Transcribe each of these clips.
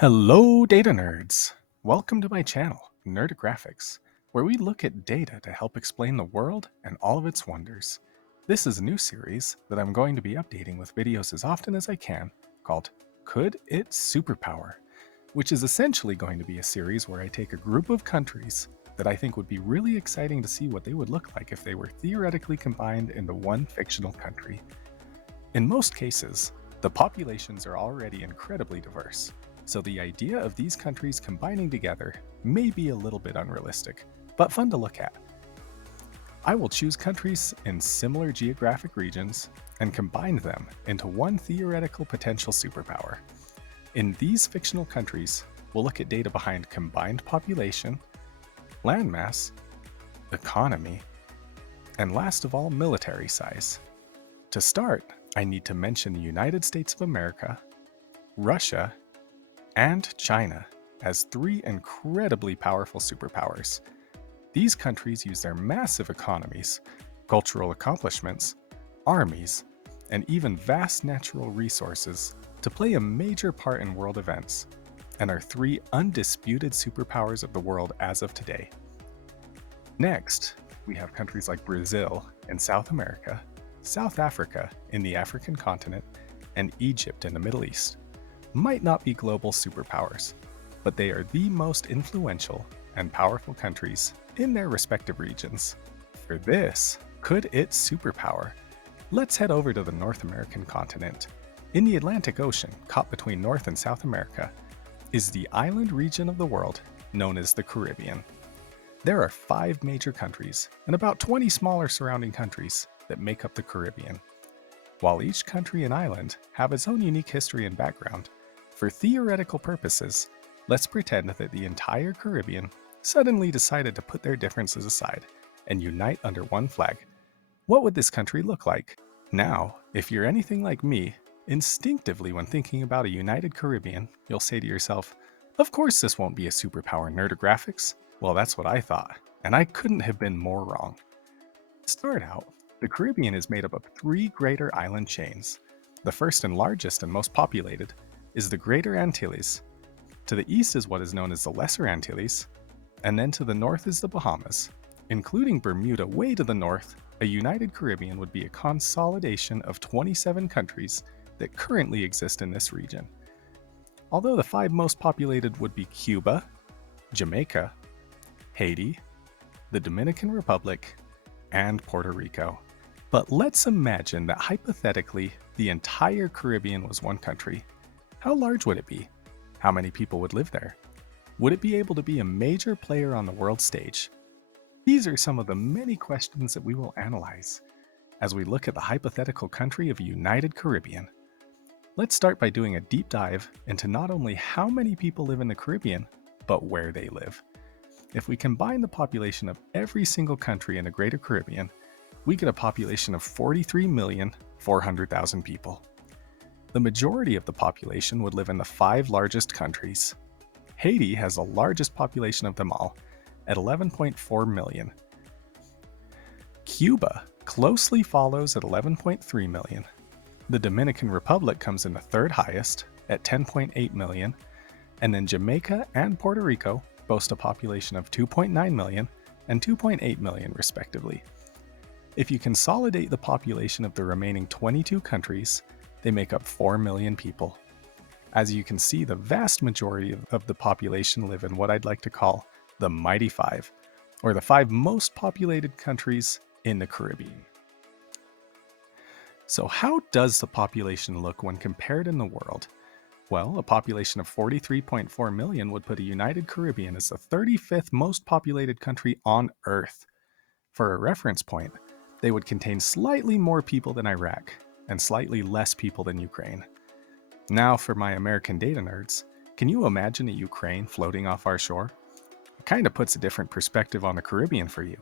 Hello, data nerds! Welcome to my channel, Nerdographics, where we look at data to help explain the world and all of its wonders. This is a new series that I'm going to be updating with videos as often as I can called Could It Superpower, which is essentially going to be a series where I take a group of countries that I think would be really exciting to see what they would look like if they were theoretically combined into one fictional country. In most cases, the populations are already incredibly diverse, so the idea of these countries combining together may be a little bit unrealistic, but fun to look at. I will choose countries in similar geographic regions and combine them into one theoretical potential superpower. In these fictional countries, we'll look at data behind combined population, landmass, economy, and last of all, military size. To start, I need to mention the United States of America, Russia, and China as three incredibly powerful superpowers. These countries use their massive economies, cultural accomplishments, armies, and even vast natural resources to play a major part in world events, and are three undisputed superpowers of the world as of today. Next, we have countries like Brazil in South America, South Africa in the African continent, and Egypt in the Middle East. Might not be global superpowers, but they are the most influential and powerful countries in their respective regions. For this, Could It Superpower? Let's head over to the North American continent. In the Atlantic Ocean, caught between North and South America, is the island region of the world known as the Caribbean. There are 5 major countries and about 20 smaller surrounding countries that make up the Caribbean. While each country and island have its own unique history and background, for theoretical purposes, let's pretend that the entire Caribbean suddenly decided to put their differences aside and unite under one flag. What would this country look like? Now, if you're anything like me, instinctively when thinking about a united Caribbean, you'll say to yourself, of course this won't be a superpower nerdographics. Well, that's what I thought, and I couldn't have been more wrong. To start out, the Caribbean is made up of 3 greater island chains. The first and largest and most populated is the Greater Antilles. To the east is what is known as the Lesser Antilles, and then to the north is the Bahamas. Including Bermuda way to the north, a united Caribbean would be a consolidation of 27 countries that currently exist in this region. Although the 5 most populated would be Cuba, Jamaica, Haiti, the Dominican Republic, and Puerto Rico. But let's imagine that hypothetically, the entire Caribbean was one country. How large would it be? How many people would live there? Would it be able to be a major player on the world stage? These are some of the many questions that we will analyze as we look at the hypothetical country of a united Caribbean. Let's start by doing a deep dive into not only how many people live in the Caribbean, but where they live. If we combine the population of every single country in the Greater Caribbean, we get a population of 43,400,000 people. The majority of the population would live in the 5 largest countries. Haiti has the largest population of them all, at 11.4 million. Cuba closely follows at 11.3 million. The Dominican Republic comes in the 3rd highest, at 10.8 million, and then Jamaica and Puerto Rico boast a population of 2.9 million and 2.8 million respectively. If you consolidate the population of the remaining 22 countries, they make up 4 million people. As you can see, the vast majority of the population live in what I'd like to call the Mighty 5, or the 5 most populated countries in the Caribbean. So how does the population look when compared in the world? Well, a population of 43.4 million would put a united Caribbean as the 35th most populated country on Earth. For a reference point, they would contain slightly more people than Iraq and slightly less people than Ukraine. Now for my American data nerds, can you imagine a Ukraine floating off our shore? It kind of puts a different perspective on the Caribbean for you.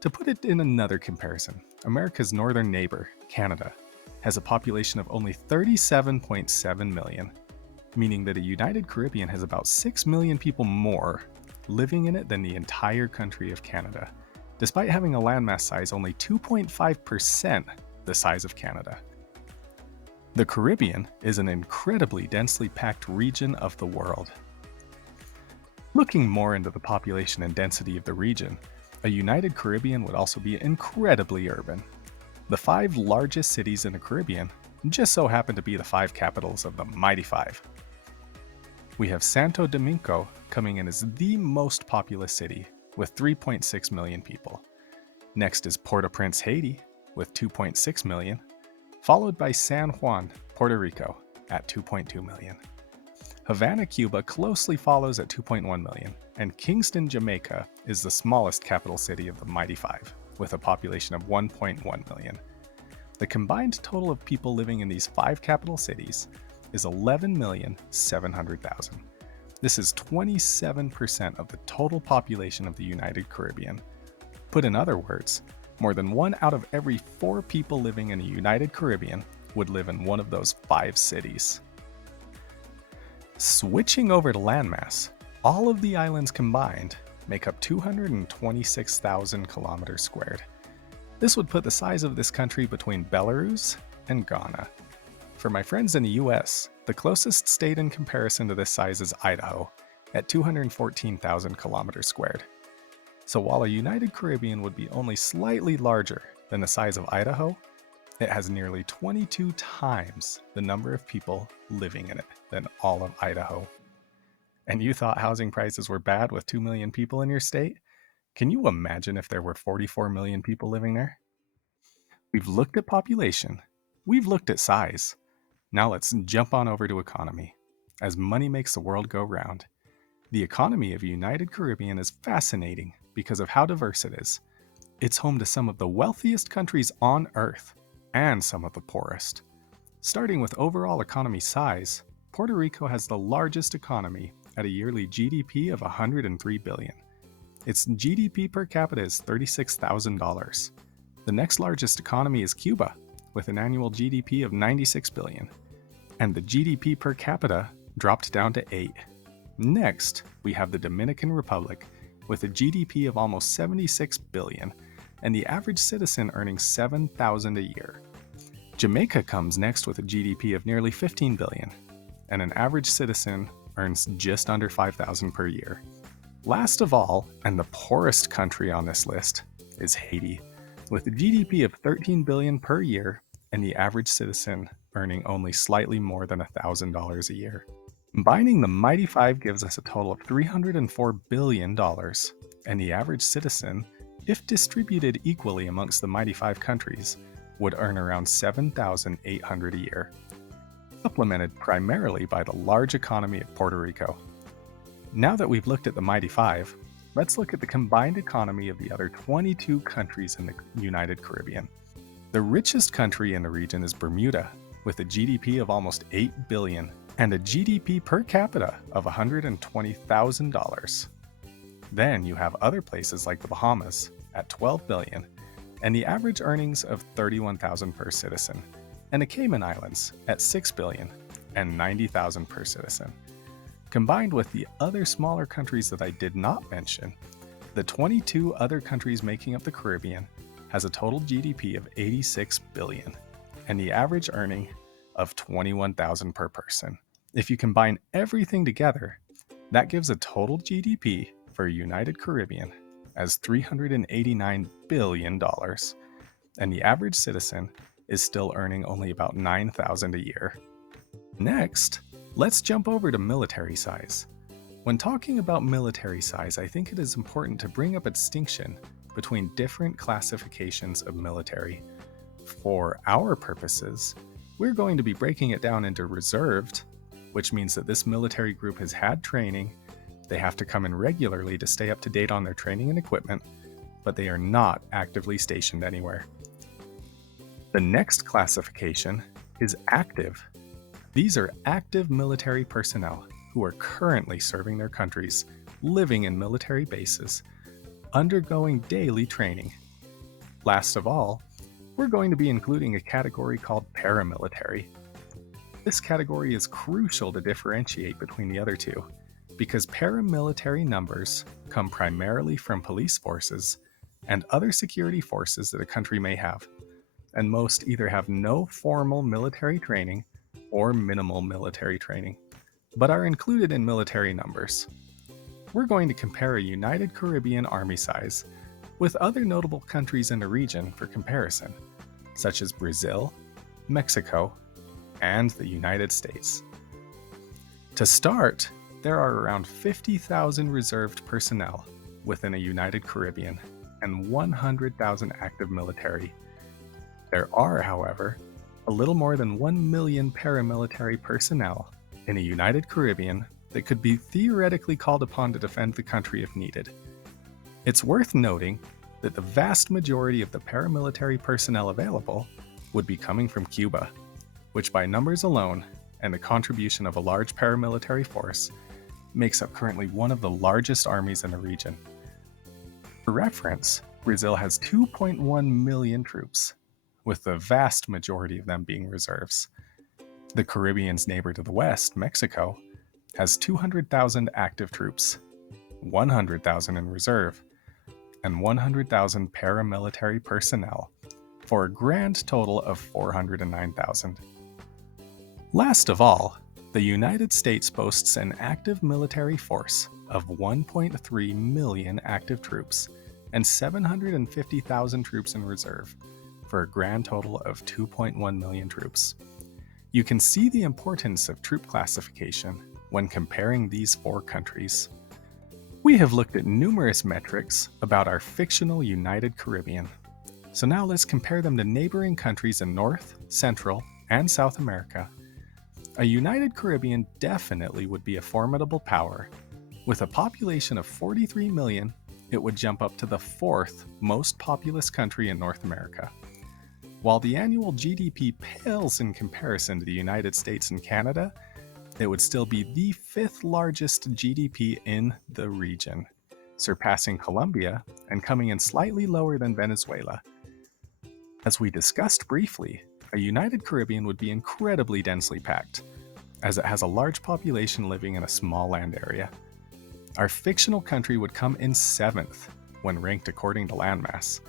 To put it in another comparison, America's northern neighbor, Canada, has a population of only 37.7 million, meaning that a united Caribbean has about 6 million people more living in it than the entire country of Canada, despite having a landmass size only 2.5% the size of Canada. The Caribbean is an incredibly densely packed region of the world. Looking more into the population and density of the region, a united Caribbean would also be incredibly urban. The 5 largest cities in the Caribbean just so happen to be the 5 capitals of the Mighty Five. We have Santo Domingo coming in as the most populous city with 3.6 million people. Next is Port-au-Prince, Haiti, with 2.6 million, followed by San Juan, Puerto Rico, at 2.2 million. Havana, Cuba closely follows at 2.1 million, and Kingston, Jamaica is the smallest capital city of the Mighty Five, with a population of 1.1 million. The combined total of people living in these 5 capital cities is 11,700,000. This is 27% of the total population of the United Caribbean. Put in other words, more than 1 out of every 4 people living in the United Caribbean would live in one of those 5 cities. Switching over to landmass, all of the islands combined make up 226,000 kilometers squared. This would put the size of this country between Belarus and Ghana. For my friends in the US, the closest state in comparison to this size is Idaho, at 214,000 kilometers squared. So while a United Caribbean would be only slightly larger than the size of Idaho, it has nearly 22 times the number of people living in it than all of Idaho. And you thought housing prices were bad with 2 million people in your state? Can you imagine if there were 44 million people living there? We've looked at population. We've looked at size. Now let's jump on over to economy. As money makes the world go round, the economy of United Caribbean is fascinating because of how diverse it is. It's home to some of the wealthiest countries on Earth and some of the poorest. Starting with overall economy size, Puerto Rico has the largest economy at a yearly GDP of $103 billion. Its GDP per capita is $36,000. The next largest economy is Cuba, with an annual GDP of $96 billion. And the GDP per capita dropped down to 8. Next, we have the Dominican Republic, with a GDP of almost $76 billion, and the average citizen earning $7,000 a year. Jamaica comes next with a GDP of nearly $15 billion, and an average citizen earns just under $5,000 per year. Last of all, and the poorest country on this list, is Haiti, with a GDP of $13 billion per year, and the average citizen earning only slightly more than $1,000 a year. Combining the Mighty Five gives us a total of $304 billion, and the average citizen, if distributed equally amongst the Mighty Five countries, would earn around $7,800 a year, supplemented primarily by the large economy of Puerto Rico. Now that we've looked at the Mighty Five, let's look at the combined economy of the other 22 countries in the United Caribbean. The richest country in the region is Bermuda, with a GDP of almost $8 billion and a GDP per capita of $120,000. Then you have other places like the Bahamas at $12 billion and the average earnings of $31,000 per citizen, and the Cayman Islands at $6 billion and $90,000 per citizen. Combined with the other smaller countries that I did not mention, the 22 other countries making up the Caribbean has a total GDP of $86 billion and the average earning of $21,000 per person. If you combine everything together, that gives a total GDP for United Caribbean as $389 billion, and the average citizen is still earning only about $9,000 a year. Next, let's jump over to military size. When talking about military size, I think it is important to bring up a distinction between different classifications of military. For our purposes, we're going to be breaking it down into reserved, which means that this military group has had training, they have to come in regularly to stay up to date on their training and equipment, but they are not actively stationed anywhere. The next classification is active. These are active military personnel who are currently serving their countries, living in military bases, undergoing daily training. Last of all, we're going to be including a category called paramilitary. This category is crucial to differentiate between the other two, because paramilitary numbers come primarily from police forces and other security forces that a country may have. and most either have no formal military training or minimal military training, but are included in military numbers. We're going to compare a United Caribbean army size with other notable countries in the region for comparison, such as Brazil, Mexico, and the United States. To start, there are around 50,000 reserved personnel within a United Caribbean and 100,000 active military. There are, however, a little more than 1 million paramilitary personnel in a United Caribbean that could be theoretically called upon to defend the country if needed. It's worth noting that the vast majority of the paramilitary personnel available would be coming from Cuba, which by numbers alone and the contribution of a large paramilitary force makes up currently one of the largest armies in the region. For reference, Brazil has 2.1 million troops, with the vast majority of them being reserves. The Caribbean's neighbor to the west, Mexico, has 200,000 active troops, 100,000 in reserve, and 100,000 paramilitary personnel, for a grand total of 409,000. Last of all, the United States boasts an active military force of 1.3 million active troops and 750,000 troops in reserve, for a grand total of 2.1 million troops. You can see the importance of troop classification when comparing these four countries. We have looked at numerous metrics about our fictional United Caribbean. So now let's compare them to neighboring countries in North, Central, and South America. A United Caribbean definitely would be a formidable power. With a population of 43 million, it would jump up to the fourth most populous country in North America. While the annual GDP pales in comparison to the United States and Canada, it would still be the fifth largest GDP in the region, surpassing Colombia and coming in slightly lower than Venezuela. As we discussed briefly, a United Caribbean would be incredibly densely packed, as it has a large population living in a small land area. Our fictional country would come in seventh when ranked according to landmass,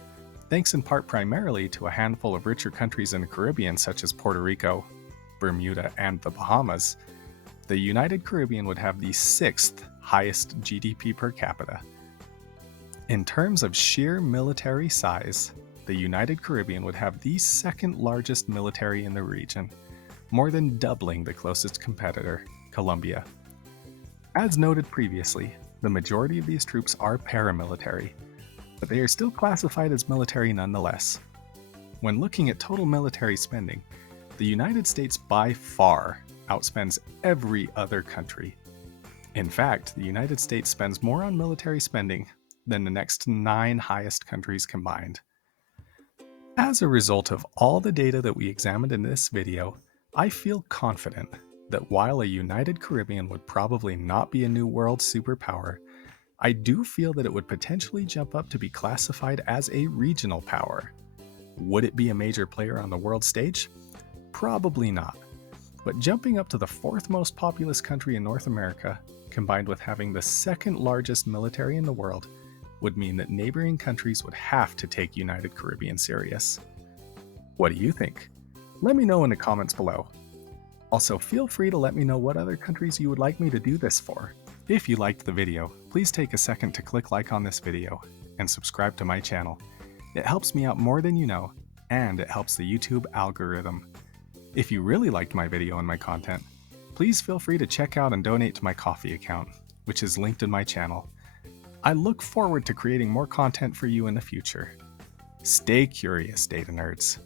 thanks in part primarily to a handful of richer countries in the Caribbean such as Puerto Rico, Bermuda, and the Bahamas. The United Caribbean would have the sixth highest GDP per capita. In terms of sheer military size, the United Caribbean would have the second largest military in the region, more than doubling the closest competitor, Colombia. As noted previously, the majority of these troops are paramilitary, but they are still classified as military nonetheless. When looking at total military spending, the United States by far outspends every other country. In fact, the United States spends more on military spending than the next 9 highest countries combined. As a result of all the data that we examined in this video, I feel confident that while a United Caribbean would probably not be a new world superpower, I do feel that it would potentially jump up to be classified as a regional power. Would it be a major player on the world stage? Probably not. But jumping up to the fourth most populous country in North America, combined with having the second largest military in the world, would mean that neighboring countries would have to take United Caribbean serious. What do you think? Let me know in the comments below. Also, feel free to let me know what other countries you would like me to do this for. If you liked the video, please take a second to click like on this video and subscribe to my channel. It helps me out more than you know, and it helps the YouTube algorithm. If you really liked my video and my content, please feel free to check out and donate to my Ko-fi account, which is linked in my channel. I look forward to creating more content for you in the future. Stay curious, data nerds.